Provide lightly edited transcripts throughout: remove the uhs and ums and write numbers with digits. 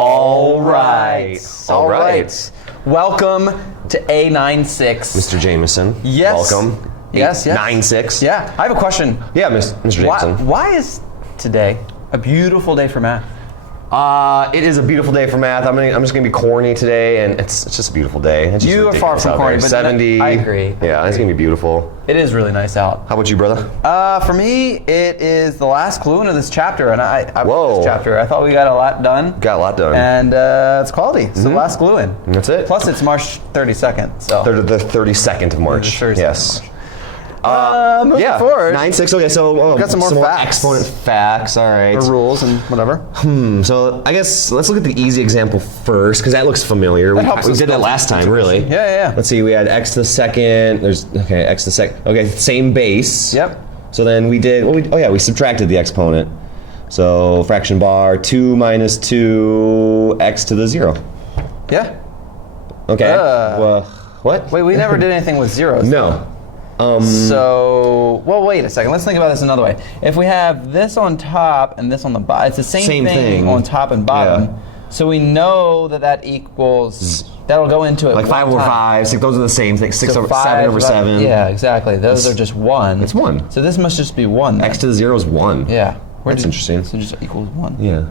All right. All right. Welcome to A96. Mr. Jameson. Yes. Welcome. Yes. 9-6. Yeah. I have a question. Yeah, Mr. Jameson. Why is today a beautiful day for math? It is a beautiful day for math. I'm just gonna be corny today, and it's just a beautiful day. It's just You are far ridiculous from out corny, there. but 70. I agree. Yeah, it's gonna be beautiful. It is really nice out. How about you, brother? For me, it is the last clue into this chapter, and I Whoa. wrote this chapter. I thought we got a lot done. Got a lot done. And it's quality. So last clue in. That's it. Plus, it's March 32nd. So The 32nd of March. The 32nd Yes. moving forward. 9-6. Okay, so Got some more facts. exponent facts. All right. The rules and whatever. So I guess let's look at the easy example first, because that looks familiar. We helps us did that build last time, really. Yeah. Let's see. We had x to the second. There's x to the second. Okay, same base. Yep. So then we did. We subtracted the exponent. So fraction bar 2 minus 2 x to the 0. Yeah. Okay. Well, what? Wait, we never did anything with zeros. No. So, well, wait a second. Let's think about this another way. If we have this on top and this on the bottom, it's the same thing on top and bottom. Yeah. So we know that equals, that'll go into it Like 5 over 5. 6. Those are the same thing. 6 So over 5 7 over 7. Yeah, exactly. Those are just 1. It's 1. So this must just be 1 then. X to the 0 is 1. Yeah. That's interesting. So just equals 1. Yeah.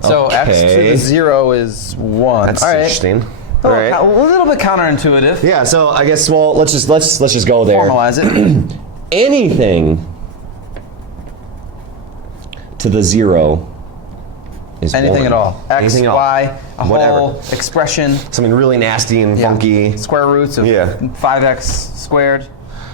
So x to Okay. the 0 is 1. That's All right. interesting. A All little, right. a little bit counterintuitive. Yeah, so I guess let's just go there. Formalize it. Anything to the 0 is Anything 1. at all. X, Anything at all. Y, a Whatever. whole expression. Something really nasty and funky. Square roots of Yeah. 5x squared.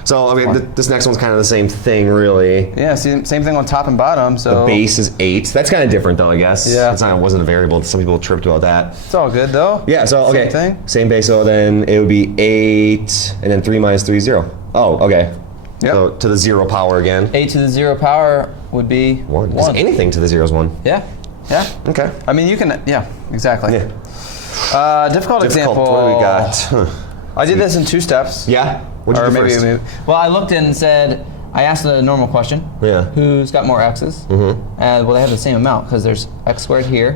So I mean, this next one's kind of the same thing, really. Yeah, same thing on top and bottom. So The base is 8. That's kind of different, though, I guess. Yeah. It wasn't a variable. Some people tripped about that. it's all good though. Yeah. So okay. Same thing. Same base. So then it would be 8, and then 3 minus 3 is 0. Oh, okay. Yep. So to the 0 power again. 8 to the 0 power would be 1. 'Cause anything to the 0 is 1. Yeah. Yeah. Okay. I mean, you can. Yeah. Exactly. Yeah. Difficult example. What do we got? Huh. I did this in 2 steps. Yeah. What'd you Or do maybe, first? well, I looked and said, I asked a normal question. Yeah. Who's got more x's? Mm-hmm. Well, they have the same amount because there's x squared here,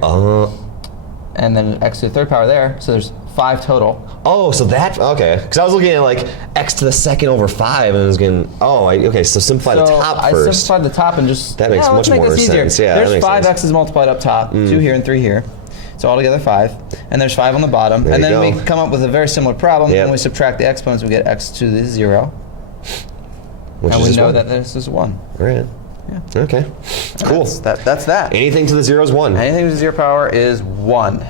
and then x to the 3rd power there. So there's 5 total. Oh, so that okay? Because I was looking at like x to the 2nd over 5, and I was getting okay. So simplify the top I first. simplified the top and just That makes let's much make more this easier. sense. Yeah, that there's makes 5 sense. x's multiplied up top, 2 here and 3 here. So altogether 5, and there's 5 on the bottom, There and you then go. we come up with a very similar problem. Yep. When we subtract the exponents, we get x to the 0, Which and is we just know 1. that this is 1. Right. Yeah. Okay. Cool. That's that. Anything to the 0 is 1. Anything to the 0 power is 1.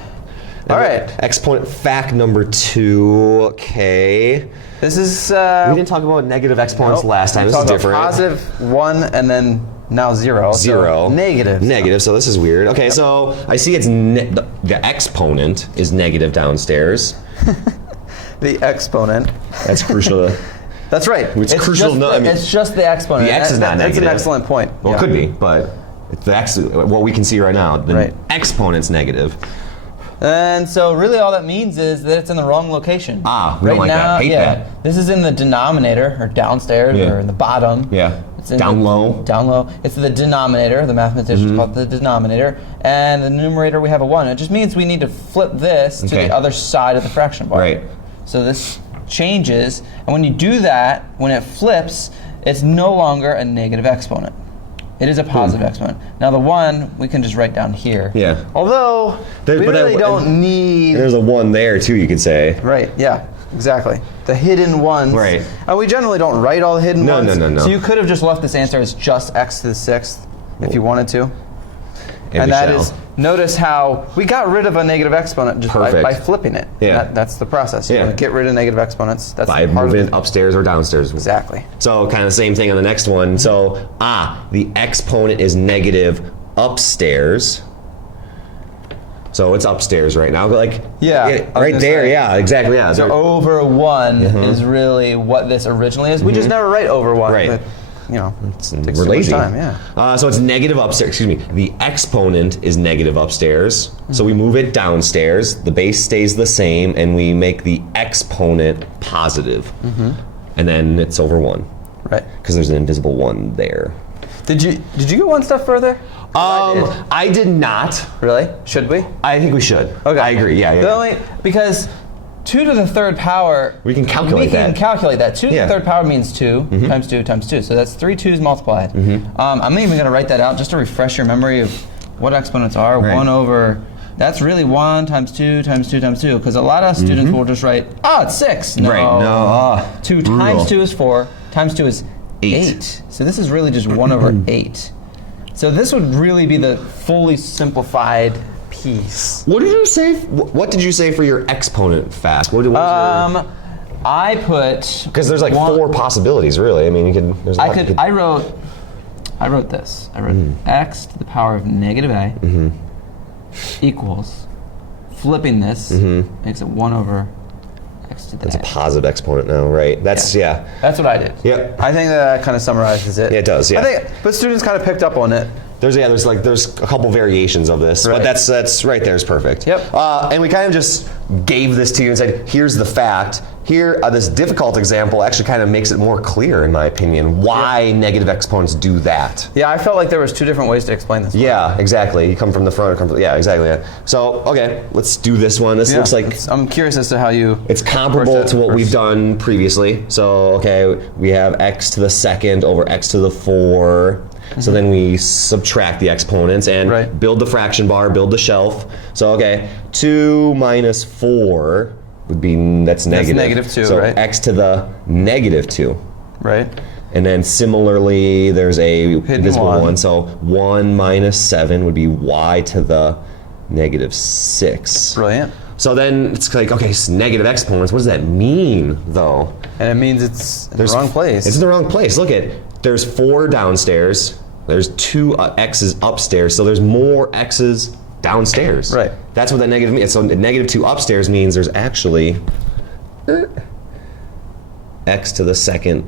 All right. Exponent fact number 2. Okay. This is. We didn't talk about negative exponents last time. We This is talked about different. Positive 1 and then now 0. 0. So negative. Negative. So this is weird. Okay. So I see it's the exponent is negative downstairs. The exponent. That's crucial. That's right. It's crucial Just to- I mean, it's just the exponent. The x is not That's negative. an excellent point. Well, Yeah. it could be, but it's the x. What we can see right now, the Right. exponent's negative. And so really all that means is that it's in the wrong location. We don't like that. Hate yeah, that. this is in the denominator, or downstairs, Yeah. or in the bottom. Yeah. It's in Down the- low. Down low. It's the denominator. The mathematicians call it the denominator. And the numerator, we have a 1. It just means we need to flip this to Okay. the other side of the fraction bar. Right. So this changes, and when you do that, when it flips, it's no longer a negative exponent. It is a positive exponent. Now the 1 we can just write down here. Yeah. Although There- we but really that- don't need. There's a 1 there too. You could say. Right. Yeah. Exactly. The hidden ones. Right. And we generally don't write all the hidden No, ones. no. So you could have just left this answer as just x to the 6th if you wanted to. And that is, notice how we got rid of a negative exponent just by flipping it. Yeah. That's the process. You Yeah. want to get rid of negative exponents. That's by part of moving it. upstairs or downstairs. Exactly. So kind of the same thing on the next one. So the exponent is negative upstairs. So it's upstairs right now. Like Yeah, I was right gonna there. say. Yeah, exactly. Yeah. So over 1 is really what this originally is. We just never write over 1. Right. But, you know, It's- takes we're too much lazy. time. Yeah. So it's negative upstairs. Excuse me. The exponent is negative upstairs. So we move it downstairs. The base stays the same, and we make the exponent positive. And then it's over 1 Right. because there's an invisible 1 there. Did you get one step further? I did not. Really? Should we? I think we should. Okay. I agree. Yeah. The only, because 2 to the third power. We can calculate that. 2 to Yeah. the third power means 2 times 2 times 2. So that's 3 2's multiplied. I'm even going to write that out just to refresh your memory of what exponents are. Right. 1 over. That's really 1 times 2 times 2 times 2. Because a lot of students will just write, it's 6. No. Right. No. 2 brutal. times 2 is 4. Times 2 is 8. 8. So this is really just 1 over 8. So this would really be the fully simplified piece. What did you say? What did you say for your exponent fast? What was your? I put Because there's like 4 possibilities, really. I mean, you could. There's a lot you could- I wrote this. I wrote x to the power of negative a equals, flipping this makes it 1 over x to the It's a a. positive exponent now, right? That's yeah. That's what I did. Yep. I think that kind of summarizes it. Yeah, it does, yeah. I think, but students kind of picked up on it. There's a couple variations of this, Right. but that's right there is perfect. Yep. And we kind of just gave this to you and said, here's the fact. Here, this difficult example actually kind of makes it more clear, in my opinion, why negative exponents do that. Yeah, I felt like there was 2 different ways to explain this. Yeah, exactly. You come from the front or come from, yeah, exactly. Yeah. So, okay, let's do this one. This looks like I'm curious as to how you. it's comparable to what we've done previously. So, okay, we have x to the second over x to the 4. So then we subtract the exponents and Right. build the fraction bar, build the shelf. So, okay, 2 minus 4 would be, that's negative. negative 2, so right? x to the negative 2. Right. And then similarly, there's a divisible 1. 1. So 1 minus 7 would be y to the negative 6. Brilliant. So then it's like, okay, it's negative exponents. What does that mean, though? And it means it's in the wrong place. It's in the wrong place. Look at, there's 4 downstairs. There's 2 x's upstairs. So there's more x's downstairs. Right. That's what that negative means. So negative 2 upstairs means there's actually x to the second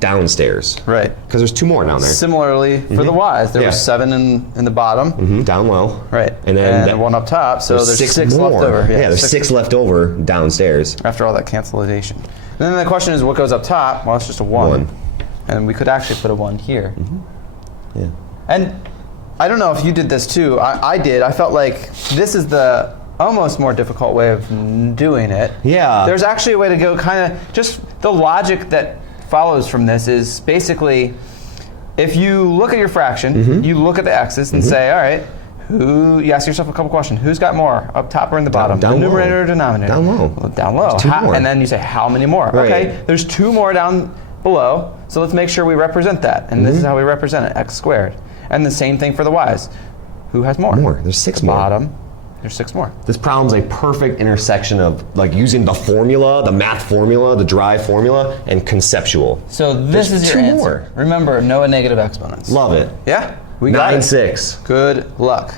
downstairs. Right. Because there's 2 more down there. Similarly, for the y's, there Yeah. was 7 in the bottom. Down low. Right. And then the one up top, so there's 6 more. left over. Yeah, there's 6 left over downstairs. After all that cancellation. And then the question is, what goes up top? Well, it's just a 1. 1. And we could actually put a 1 here. Yeah. And I don't know if you did this too. I did. I felt like this is the almost more difficult way of doing it. Yeah. There's actually a way to go kind of, just the logic that follows from this is basically, if you look at your fraction, you look at the x's and say, all right, you ask yourself a couple questions. Who's got more, up top or in the bottom? down the numerator low. or denominator? Down low. Well, down low. There's 2 more. And then you say, how many more? Right. Okay, there's 2 more down below, so let's make sure we represent that. And this is how we represent it, x squared. And the same thing for the y's. Who has more? More. There's 6 more. Bottom, there's 6 more. This problem's a perfect intersection of like using the formula, the math formula, the drive formula, and conceptual. So this There's is your 2 answer. more. Remember, no negative exponents. Love it. Yeah? We got it. 9-6. Good luck.